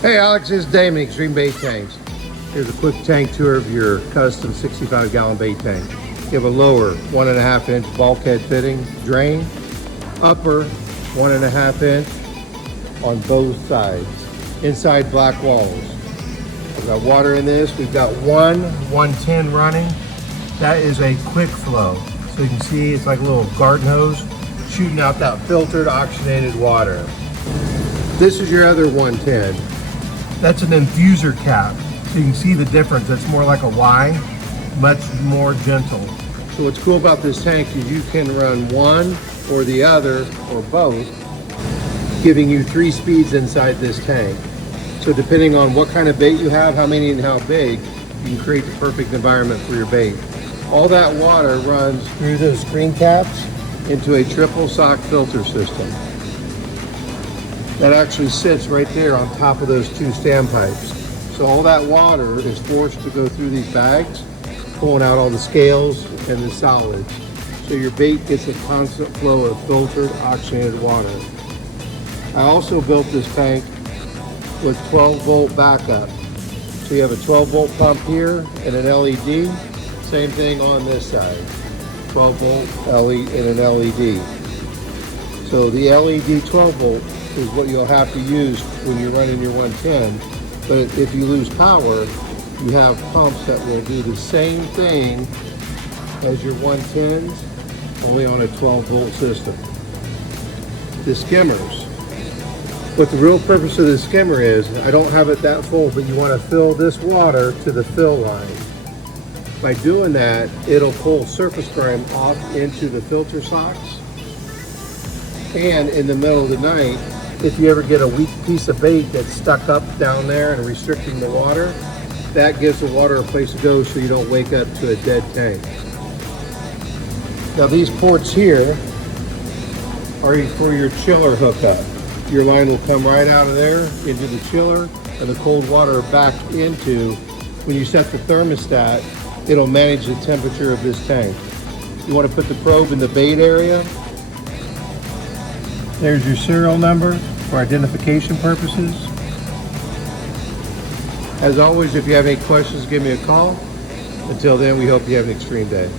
Hey Alex, this is Dave at X-Treme Bait Tanks. Here's a quick tank tour of your custom 65-gallon bait tank. You have a lower 1.5 inch bulkhead fitting drain, upper 1.5 inch on both sides, inside black walls. We've got water in this. We've got one 110 running. That is a quick flow. So you can see it's like a little garden hose shooting out that filtered oxygenated water. This is your other 110. That's an infuser cap. So you can see the difference. That's more like a Y, much more gentle. So what's cool about this tank is you can run one or the other or both, giving you 3 speeds inside this tank. So depending on what kind of bait you have, how many and how big, you can create the perfect environment for your bait. All that water runs through those screen caps into a triple sock filter system. That actually sits right there on top of those 2 standpipes. So all that water is forced to go through these bags, pulling out all the scales and the solids. So your bait gets a constant flow of filtered, oxygenated water. I also built this tank with 12-volt backup. So you have a 12-volt pump here and an LED. Same thing on this side. 12-volt LED and an LED. So the LED 12-volt is what you'll have to use when you're running your 110. But if you lose power, you have pumps that will do the same thing as your 110s, only on a 12-volt system. The skimmers. What the real purpose of the skimmer is, I don't have it that full, but you want to fill this water to the fill line. By doing that, it'll pull surface grime off into the filter socks. And in the middle of the night, if you ever get a weak piece of bait that's stuck up down there and restricting the water, that gives the water a place to go so you don't wake up to a dead tank. Now these ports here are for your chiller hookup. Your line will come right out of there into the chiller and the cold water back into, when you set the thermostat, it'll manage the temperature of this tank. You want to put the probe in the bait area. There's your serial number for identification purposes. As always, if you have any questions, give me a call. Until then, we hope you have an extreme day.